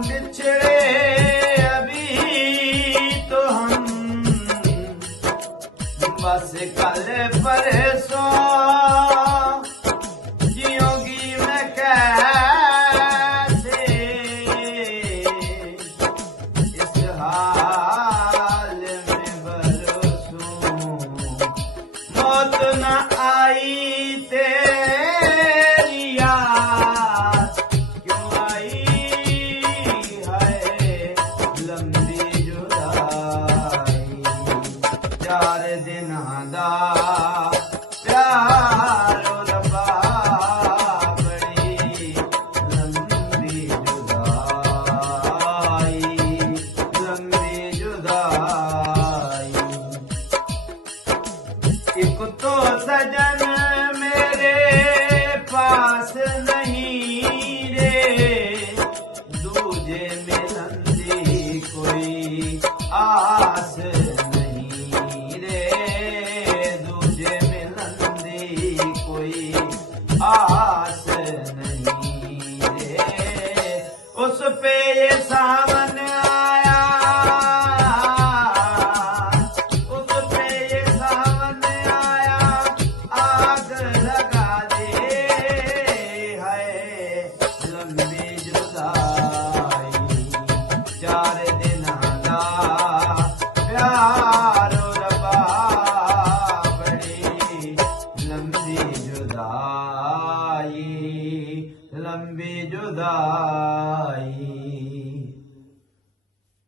बिछड़े अभी तो हम बस कल परसों जियोगी मैं कैसे इस हाल में बरसूं मौत न आई तेरी याद क्यों आई है लंबी जुदाई 4 दिन दा प्यार रब्बा बड़ी लंबी जुदाई एक तो सजन मेरे पास नहीं रे दूजे मिलन दी कोई आस नहीं रे दूजे मिलन दी कोई आस नहीं रे उस पे ये सावन